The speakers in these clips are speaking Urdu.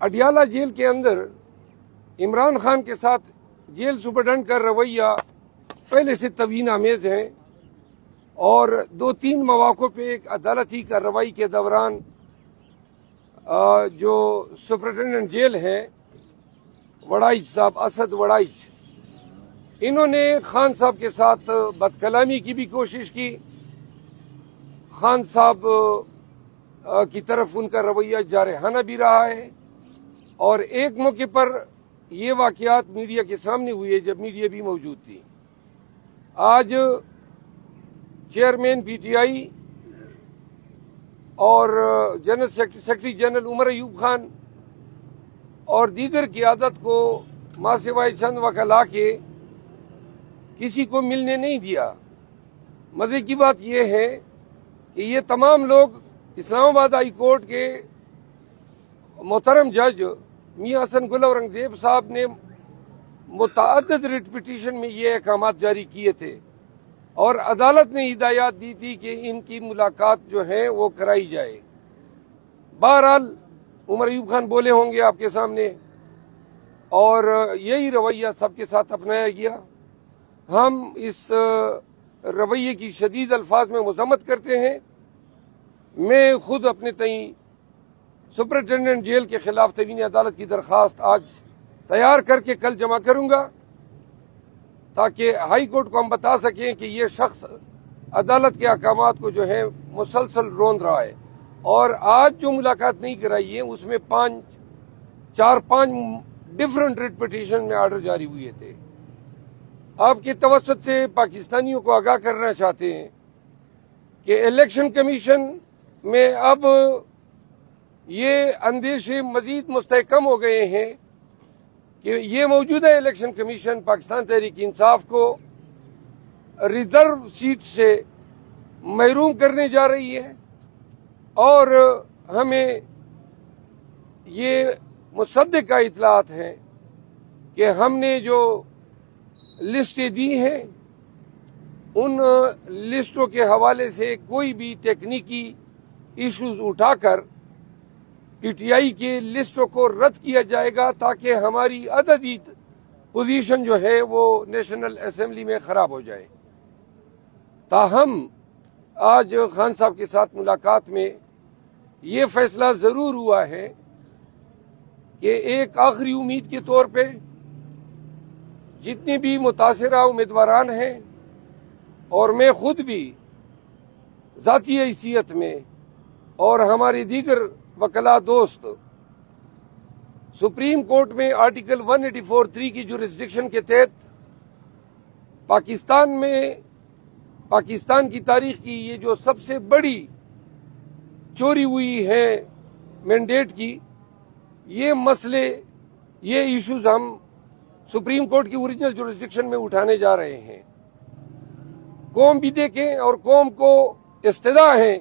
اڈیالہ جیل کے اندر عمران خان کے ساتھ جیل سپرڈنٹ کا رویہ پہلے سے توہین آمیز ہے، اور 2-3 مواقع پہ ایک عدالتی کارروائی کے دوران جو سپرنٹینڈنٹ جیل ہیں وڑائچ صاحب، اسد وڑائچ، انہوں نے خان صاحب کے ساتھ بد کلامی کی بھی کوشش کی. خان صاحب کی طرف ان کا رویہ جارحانہ بھی رہا ہے، اور ایک موقع پر یہ واقعات میڈیا کے سامنے ہوئے جب میڈیا بھی موجود تھی. آج چیئرمین پی ٹی آئی اور general secretary general Omar Ayub Khan اور دیگر قیادت کو ماں سوائے چند وکلا کے کسی کو ملنے نہیں دیا. مزے کی بات یہ ہے کہ یہ تمام لوگ اسلام آباد ہائی کورٹ کے محترم جج میاں حسن گل اورنگزیب صاحب نے متعدد ریٹ پٹیشن میں یہ احکامات جاری کیے تھے، اور عدالت نے ہدایات دی تھی کہ ان کی ملاقات جو ہے وہ کرائی جائے. بہرحال عمر ایوب خان بولے ہوں گے آپ کے سامنے، اور یہی رویہ سب کے ساتھ اپنایا گیا. ہم اس رویے کی شدید الفاظ میں مذمت کرتے ہیں. میں خود اپنے تئیں سپرنٹینڈنٹ جیل کے خلاف توہین عدالت کی درخواست آج تیار کر کے کل جمع کروں گا، تاکہ ہائی کورٹ کو ہم بتا سکیں کہ یہ شخص عدالت کے احکامات کو جو ہے مسلسل روند رہا ہے. اور آج جو ملاقات نہیں کرائی ہے اس میں 4-5 ڈفرنٹ ریٹ پٹیشن میں آرڈر جاری ہوئے تھے. آپ کے توسط سے پاکستانیوں کو آگاہ کرنا چاہتے ہیں کہ الیکشن کمیشن میں اب یہ اندیشے مزید مستحکم ہو گئے ہیں کہ یہ موجودہ الیکشن کمیشن پاکستان تحریک انصاف کو ریزرو سیٹ سے محروم کرنے جا رہی ہے، اور ہمیں یہ مصدقہ اطلاعات ہیں کہ ہم نے جو لسٹیں دی ہیں ان لسٹوں کے حوالے سے کوئی بھی تکنیکی ایشوز اٹھا کر پی ٹی آئی کے لسٹوں کو رد کیا جائے گا، تاکہ ہماری عددی پوزیشن جو ہے وہ نیشنل اسمبلی میں خراب ہو جائے. تاہم آج خان صاحب کے ساتھ ملاقات میں یہ فیصلہ ضرور ہوا ہے کہ ایک آخری امید کے طور پہ جتنی بھی متاثرہ امیدواران ہیں، اور میں خود بھی ذاتی حیثیت میں اور ہماری دیگر وکلا دوست سپریم کورٹ میں آرٹیکل 184(3) کی جورسڈکشن کے تحت پاکستان کی تاریخ کی یہ جو سب سے بڑی چوری ہوئی ہے مینڈیٹ کی، یہ مسئلے، یہ ایشوز ہم سپریم کورٹ کی اوریجنل جورسڈکشن میں اٹھانے جا رہے ہیں. قوم بھی دیکھیں اور قوم کو استدعا ہے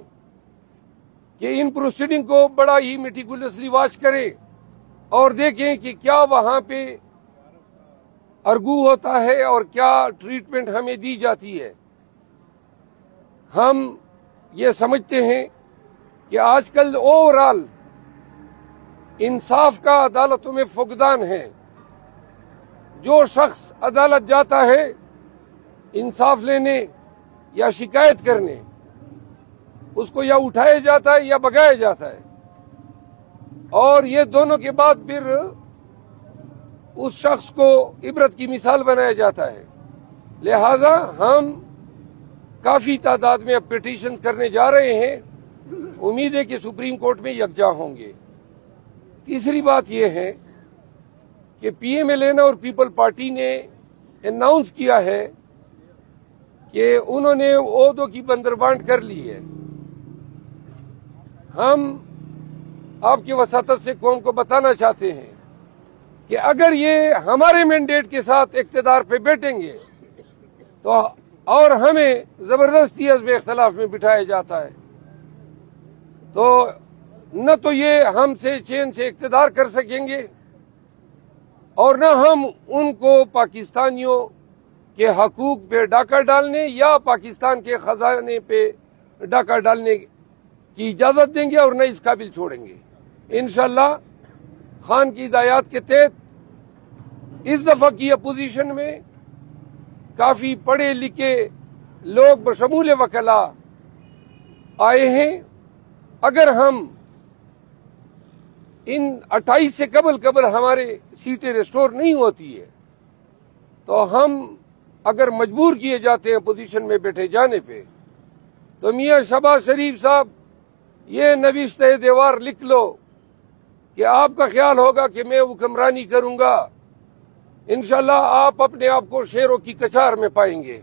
کہ ان پروسیڈنگ کو بڑا ہی میٹیکولسلی واچ کرے اور دیکھیں کہ کیا وہاں پہ ارگو ہوتا ہے اور کیا ٹریٹمنٹ ہمیں دی جاتی ہے. ہم یہ سمجھتے ہیں کہ آج کل اوورال انصاف کا عدالتوں میں فقدان ہے. جو شخص عدالت جاتا ہے انصاف لینے یا شکایت کرنے، اس کو یا اٹھایا جاتا ہے یا بگایا جاتا ہے، اور یہ دونوں کے بعد پھر اس شخص کو عبرت کی مثال بنایا جاتا ہے. لہذا ہم کافی تعداد میں اب پٹیشن کرنے جا رہے ہیں. امید ہے کہ سپریم کورٹ میں یکجا ہوں گے. تیسری بات یہ ہے کہ پی ایم ایل این اور پیپل پارٹی نے اناؤنس کیا ہے کہ انہوں نے عہدوں کی بندربانٹ کر لی ہے. ہم آپ کی وساطت سے قوم کو بتانا چاہتے ہیں کہ اگر یہ ہمارے مینڈیٹ کے ساتھ اقتدار پہ بیٹھیں گے تو اور ہمیں زبردستی عزم اختلاف میں بٹھایا جاتا ہے تو نہ تو یہ ہم سے چین سے اقتدار کر سکیں گے اور نہ ہم ان کو پاکستانیوں کے حقوق پہ ڈاکہ ڈالنے یا پاکستان کے خزانے پہ ڈاکہ ڈالنے کی اجازت دیں گے اور نہ اس قابل چھوڑیں گے. انشاءاللہ خان کی ہدایات کے تحت اس دفعہ کی اپوزیشن میں کافی پڑھے لکھے لوگ بشمول وکلاء آئے ہیں۔ اگر ہم ان 28 سے قبل ہمارے سیٹیں ریسٹور نہیں ہوتی ہے تو ہم اگر مجبور کیے جاتے ہیں اپوزیشن میں بیٹھے جانے پہ، تو میاں شہباز شریف صاحب یہ نوشتہ دیوار لکھ لو کہ آپ کا خیال ہوگا کہ میں حکمرانی کروں گا، انشاءاللہ آپ اپنے آپ کو شیروں کی کچار میں پائیں گے۔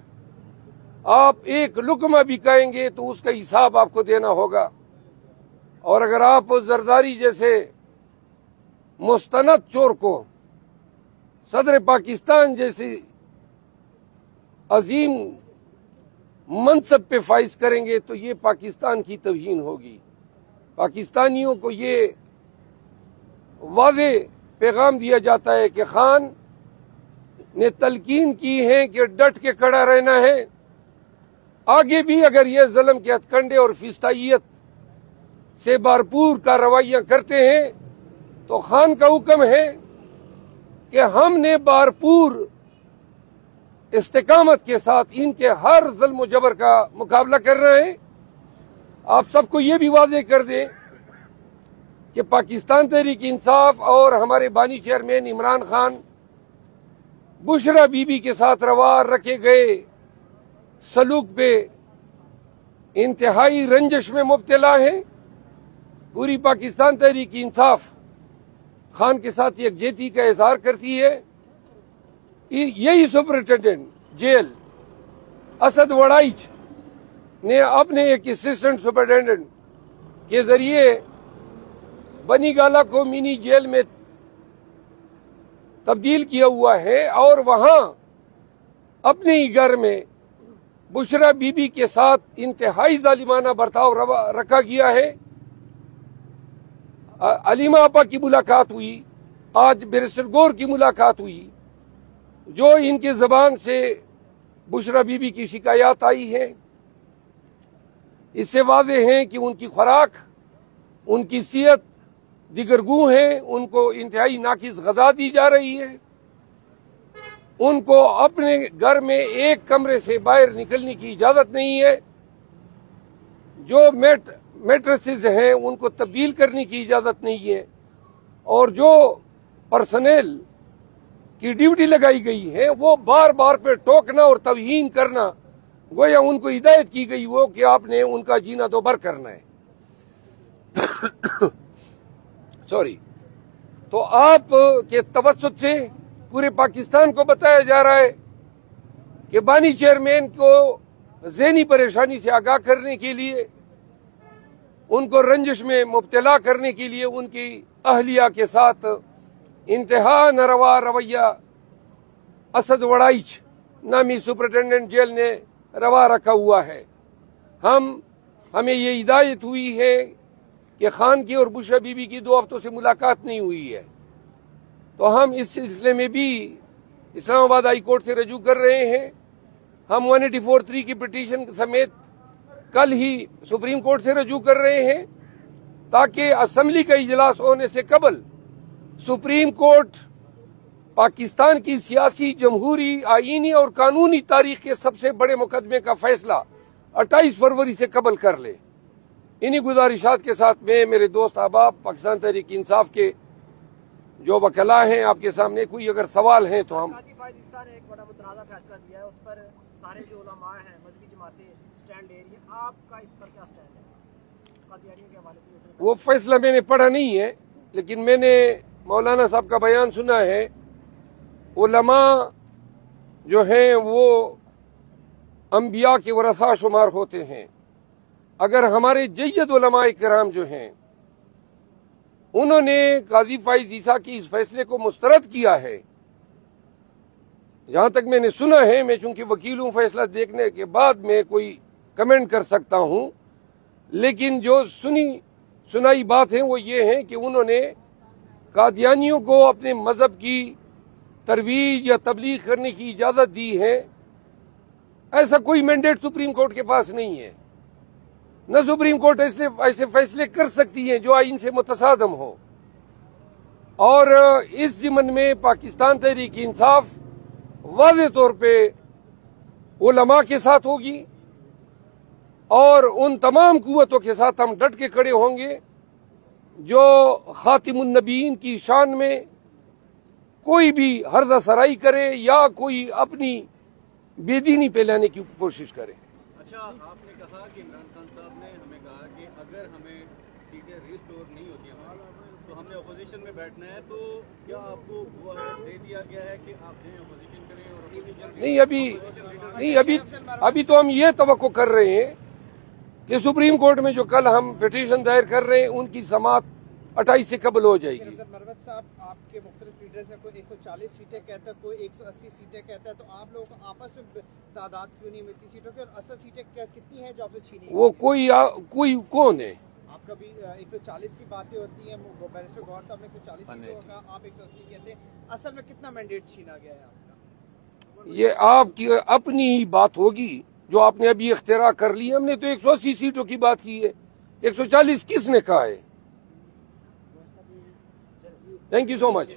آپ ایک لقمہ بھی کھائیں گے تو اس کا حساب آپ کو دینا ہوگا، اور اگر آپ زرداری جیسے مستند چور کو صدر پاکستان جیسی عظیم منصب پہ فائز کریں گے تو یہ پاکستان کی توہین ہوگی۔ پاکستانیوں کو یہ واضح پیغام دیا جاتا ہے کہ خان نے تلقین کی ہے کہ ڈٹ کے کھڑا رہنا ہے، آگے بھی اگر یہ ظلم کے ہتھ کنڈے اور فسطائیت سے بھرپور کارروائیاں کرتے ہیں تو خان کا حکم ہے کہ ہم نے بھرپور استقامت کے ساتھ ان کے ہر ظلم و جبر کا مقابلہ کرنا ہے۔ آپ سب کو یہ بھی واضح کر دیں کہ پاکستان تحریک انصاف اور ہمارے بانی chairman Imran Khan Bushra be be کے ساتھ روا رکھے گئے سلوک پہ انتہائی رنجش میں مبتلا ہیں۔ پوری پاکستان تحریک انصاف خان کے ساتھ یکجہتی کا اظہار کرتی ہے۔ یہی سپرنٹینڈنٹ جیل اسد وڑائچ نے اپنے ایک اسسٹنٹ سپرنٹینڈنٹ کے ذریعے بنی گالہ کو منی جیل میں تبدیل کیا ہوا ہے، اور وہاں اپنے ہی گھر میں بشرا بی بی کے ساتھ انتہائی ظالمانہ برتاؤ رکھا گیا ہے۔ علیمہ آپا کی ملاقات ہوئی، آج بیرسٹر گور کی ملاقات ہوئی، جو ان کے زبان سے بشرا بی بی کی شکایات آئی ہے اس سے واضح ہے کہ ان کی خوراک، ان کی صحت دیگرگوں ہیں، ان کو انتہائی ناقص غذا دی جا رہی ہے، ان کو اپنے گھر میں ایک کمرے سے باہر نکلنے کی اجازت نہیں ہے، جو میٹرسز ہیں ان کو تبدیل کرنے کی اجازت نہیں ہے، اور جو پرسنل کی ڈیوٹی لگائی گئی ہے وہ بار بار پہ ٹوکنا اور توہین کرنا، گویا ان کو ہدایت کی گئی وہ کہ آپ نے ان کا جینا دوبر کرنا ہے۔ سوری، تو آپ کے توسط سے پورے پاکستان کو بتایا جا رہا ہے کہ بانی چیئرمین کو ذہنی پریشانی سے آگاہ کرنے کے لیے، ان کو رنجش میں مبتلا کرنے کے لیے ان کی اہلیہ کے ساتھ انتہا ناروا رویہ اسد وڑائچ نامی سپرنٹینڈنٹ جیل نے روا رکھا ہوا ہے۔ ہمیں یہ ہدایت ہوئی ہے کہ خان کی اور بشرا بی بی کی 2 ہفتوں سے ملاقات نہیں ہوئی ہے، تو ہم اس سلسلے میں بھی اسلام آباد ہائی کورٹ سے رجوع کر رہے ہیں۔ ہم 184(3) کی پٹیشن سمیت کل ہی سپریم کورٹ سے رجوع کر رہے ہیں تاکہ اسمبلی کا اجلاس ہونے سے قبل سپریم کورٹ پاکستان کی سیاسی، جمہوری، آئینی اور قانونی تاریخ کے سب سے بڑے مقدمے کا فیصلہ 28 فروری سے قبل کر لے۔ انہی گزارشات کے ساتھ میں میرے دوست احباب پاکستان تحریک انصاف کے جو وکلاء ہیں، آپ کے سامنے کوئی اگر سوال ہیں تو ہم ایک بڑا متنازع فیصلہ دیا ہے، اس پر سارے جو علماء ہیں، مذہبی جماعتیں سٹینڈ لے رہی ہیں، آپ کا اس پر کیا سٹینڈ ہے؟ قادیانیوں کے حوالے سے وہ فیصلہ میں نے پڑھا نہیں ہے، لیکن میں نے مولانا صاحب کا بیان سنا ہے۔ علماء جو ہیں وہ انبیاء کے ورثاء شمار ہوتے ہیں۔ اگر ہمارے جید علماء کرام جو ہیں انہوں نے قاضی فائز عیسیٰ کی اس فیصلے کو مسترد کیا ہے، جہاں تک میں نے سنا ہے، میں چونکہ وکیل ہوں فیصلہ دیکھنے کے بعد میں کوئی کمنٹ کر سکتا ہوں، لیکن جو سنائی بات ہے وہ یہ ہے کہ انہوں نے قادیانیوں کو اپنے مذہب کی ترویج یا تبلیغ کرنے کی اجازت دی ہے۔ ایسا کوئی مینڈیٹ سپریم کورٹ کے پاس نہیں ہے، نہ سپریم کورٹ ایسے فیصلے کر سکتی ہیں جو آئین سے متصادم ہو، اور اس ضمن میں پاکستان تحریک انصاف واضح طور پہ علماء کے ساتھ ہوگی اور ان تمام قوتوں کے ساتھ ہم ڈٹ کے کھڑے ہوں گے جو خاتم النبیین کی شان میں کوئی بھی ہرزہ سرائی کرے یا کوئی اپنی بے دینی پھیلانے کی کوشش کرے. اچھا، آپ نے کہا کہ عمران خان صاحب نے ہمیں کہا کہ اگر ہمیں سیٹیں ریسٹور نہیں ہوتی تو ہم نے اپوزیشن میں بیٹھنا ہے، تو کیا آپ کو وہ دے دیا گیا ہے کہ آپ جائیں اپوزیشن کریں؟ اور ابھی تو ہم یہ توقع کر رہے ہیں کہ سپریم کورٹ میں جو کل ہم پٹیشن دائر کر رہے ہیں ان کی سماعت 28 سے قبل ہو جائے گی. مروت صاحب، آپ کے مختلف لیڈرز ہیں، کوئی 140 سیٹیں کہتا ہے، کوئی 180 سیٹیں کہتا ہے، تو آپ لوگوں کو آپس میں تعداد کیوں نہیں ملتی سیٹوں کی، اور اصل سیٹیں کتنی ہیں جو آپ سے چھینی گئی؟ وہ کوئی کون ہے؟ آپ کبھی 140 کی باتیں ہوتی ہیں، بیرسٹر گوہر صاحب نے 140 سیٹوں کا، آپ 180 کہتے ہیں، اصل میں کتنا مینڈیٹ چھینا گیا ہے آپ کا؟ یہ آپ کی اپنی ہی بات ہوگی جو آپ نے ابھی اختراع کر لی. ہم نے تو 180 سیٹوں کی بات کی ہے، 140 کس نے کہا ہے؟ Thank you so much.